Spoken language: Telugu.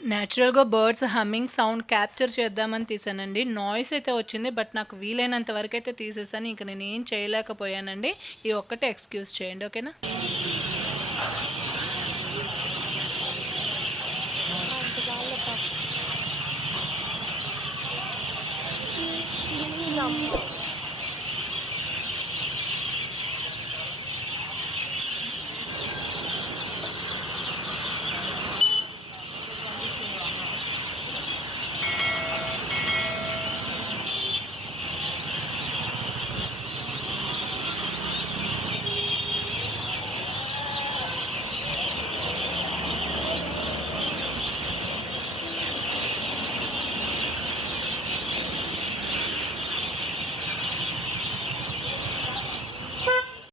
నేచురల్‌గా బర్డ్స్ హమ్మింగ్ సౌండ్ క్యాప్చర్ చేద్దామని తీశానండి. నాయిస్ అయితే వచ్చింది. బట్ నాకు వీలైనంత వరకైతే తీసేసాను. ఇంక నేనేం చేయలేకపోయానండి. ఈ ఒక్కటే ఎక్స్‌క్యూజ్ చేయండి. ఓకేనా?